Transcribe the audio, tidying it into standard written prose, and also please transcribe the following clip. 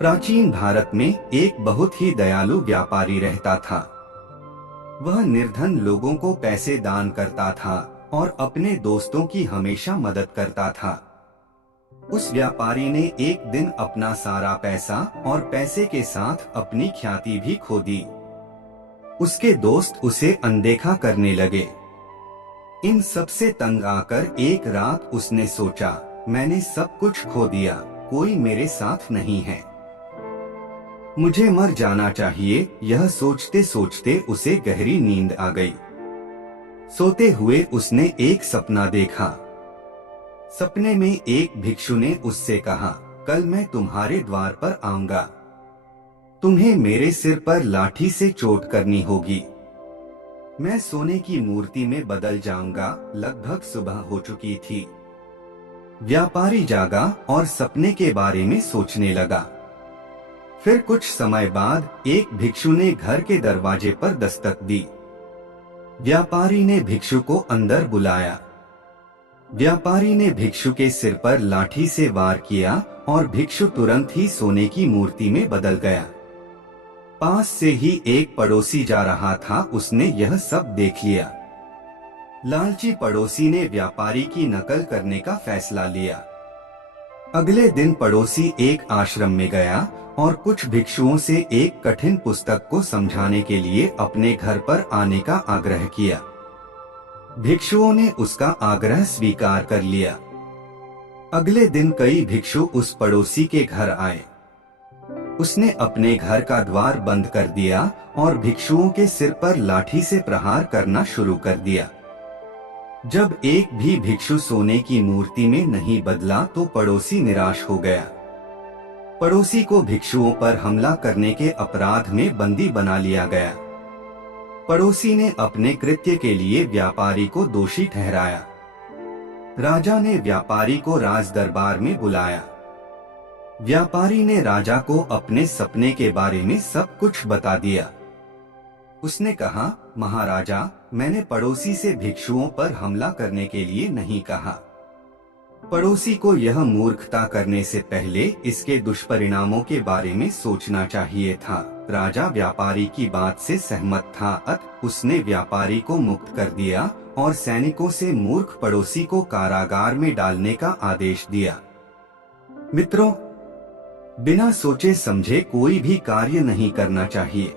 प्राचीन भारत में एक बहुत ही दयालु व्यापारी रहता था। वह निर्धन लोगों को पैसे दान करता था और अपने दोस्तों की हमेशा मदद करता था। उस व्यापारी ने एक दिन अपना सारा पैसा और पैसे के साथ अपनी ख्याति भी खो दी। उसके दोस्त उसे अनदेखा करने लगे। इन सब से तंग आकर एक रात उसने सोचा, मैंने सब कुछ खो दिया, कोई मेरे साथ नहीं है, मुझे मर जाना चाहिए। यह सोचते सोचते उसे गहरी नींद आ गई। सोते हुए उसने एक सपना देखा। सपने में एक भिक्षु ने उससे कहा, कल मैं तुम्हारे द्वार पर आऊंगा, तुम्हें मेरे सिर पर लाठी से चोट करनी होगी। मैं सोने की मूर्ति में बदल जाऊंगा। लगभग सुबह हो चुकी थी। व्यापारी जागा और सपने के बारे में सोचने लगा। फिर कुछ समय बाद एक भिक्षु ने घर के दरवाजे पर दस्तक दी। व्यापारी ने भिक्षु को अंदर बुलाया। व्यापारी ने भिक्षु के सिर पर लाठी से वार किया और भिक्षु तुरंत ही सोने की मूर्ति में बदल गया। पास से ही एक पड़ोसी जा रहा था, उसने यह सब देख लिया। लालची पड़ोसी ने व्यापारी की नकल करने का फैसला लिया। अगले दिन पड़ोसी एक आश्रम में गया और कुछ भिक्षुओं से एक कठिन पुस्तक को समझाने के लिए अपने घर पर आने का आग्रह किया। भिक्षुओं ने उसका आग्रह स्वीकार कर लिया। अगले दिन कई भिक्षु उस पड़ोसी के घर आए। उसने अपने घर का द्वार बंद कर दिया और भिक्षुओं के सिर पर लाठी से प्रहार करना शुरू कर दिया। जब एक भी भिक्षु सोने की मूर्ति में नहीं बदला तो पड़ोसी निराश हो गया। पड़ोसी को भिक्षुओं पर हमला करने के अपराध में बंदी बना लिया गया। पड़ोसी ने अपने कृत्य के लिए व्यापारी को दोषी ठहराया। राजा ने व्यापारी को राज दरबार में बुलाया। व्यापारी ने राजा को अपने सपने के बारे में सब कुछ बता दिया। उसने कहा, महाराजा, मैंने पड़ोसी से भिक्षुओं पर हमला करने के लिए नहीं कहा। पड़ोसी को यह मूर्खता करने से पहले इसके दुष्परिणामों के बारे में सोचना चाहिए था। राजा व्यापारी की बात से सहमत था, अतः उसने व्यापारी को मुक्त कर दिया और सैनिकों से मूर्ख पड़ोसी को कारागार में डालने का आदेश दिया। मित्रों, बिना सोचे समझे कोई भी कार्य नहीं करना चाहिए।